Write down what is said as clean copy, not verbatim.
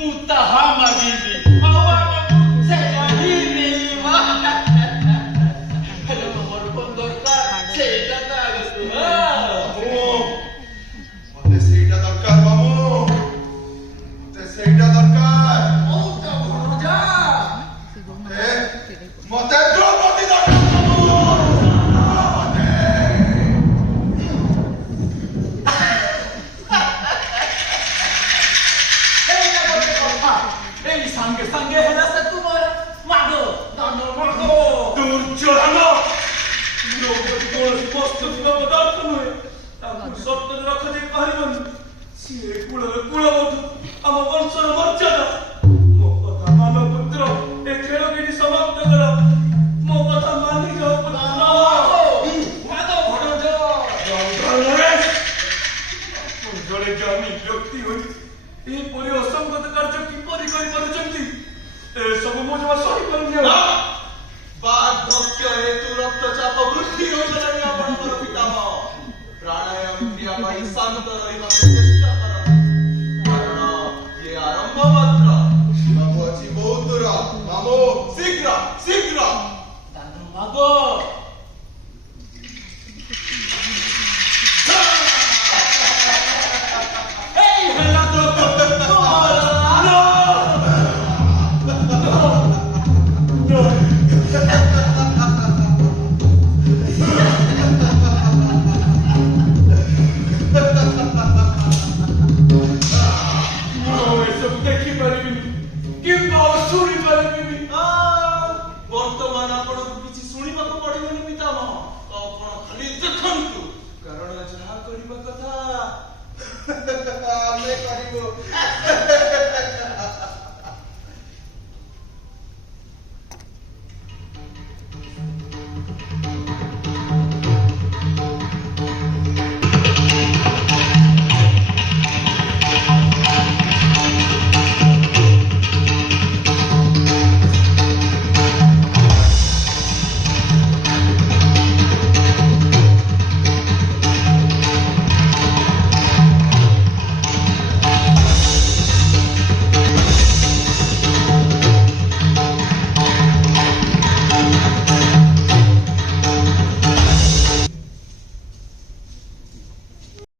ମୁଁ ତାହା ମାଗିବି ଆଉ ଆମକୁ ସେଇଟା ହିଁ ମିଳିବ ହେଲେ ତମର କଣ ଦରକାର ସେଇଟା ତ ଆଗ କୁହ ମତେ ସେଇଟା ଦରକାର ମାମୁ ମତେ ସେଇଟା ଦରକାର କୋଉଟା ଭଣଜା ମତେ ଦ୍ରୌପଦୀ ଦରକାର এই সঙ্গে সঙ্গে হেলা সে তোমার মাগো দান মাগো দুর্যোধন দ্রৌপদী কୌଣସି ବସ୍ତୁ ଥିବା ପଦାର୍ଥ ନୁହେଁ ତାକୁ ସତରେ ରଖାଯାଇ ପାରିବନି ସିଏ କୂଳରେ କୂଳବଧୂ ଆମ ବଂଶର ମର୍ଯ୍ୟାଦା ମୋ କଥା ମାନ ପୁତ୍ର ଏ ଖେଳ କିଣି ସମାପ୍ତ କର ମୋ କଥା ମାନି ଯାଅ ପୁତ୍ର ଜଣେ ଜ୍ଞାନୀ ବ୍ୟକ୍ତି ହୋଇ ଏପରି ଅସଙ୍ଗତ କାର୍ଯ୍ୟ କିପରି କରିପାରୁଛନ୍ତି ଏସବୁ ମୁଁ ଜମା ସହିପାରୁନି ବାର୍ଦ୍ଧକ୍ୟ ହେତୁ ରକ୍ତଚାପ ବୃଦ୍ଧି ହୋଇଗଲାଣି ଆପଣଙ୍କର ପିତାମହ ପ୍ରାଣାୟାମ କ୍ରିୟା ପାଇଁ ଶାନ୍ତ ରହିବାକୁ ଚେଷ୍ଟା କରନ୍ତୁ କାରଣ ଇଏ ଆରମ୍ଭ ମାତ୍ର ବାବୁ ଅଛି ବହୁତ ଦୂର ମାମୁ ଶୀଘ୍ର ଶୀଘ୍ର ଦାନ ମାଗୋ এই হেলা তো ବର୍ତ୍ତମାନ ଆପଣଙ୍କୁ କିଛି ଶୁଣିବାକୁ ପଡିବନି ପିତାମହ ଆପଣ ଖାଲି ଦେଖନ୍ତୁ କାରଣ ଯାହା କରିବା କଥା ଆମେ କରିବୁ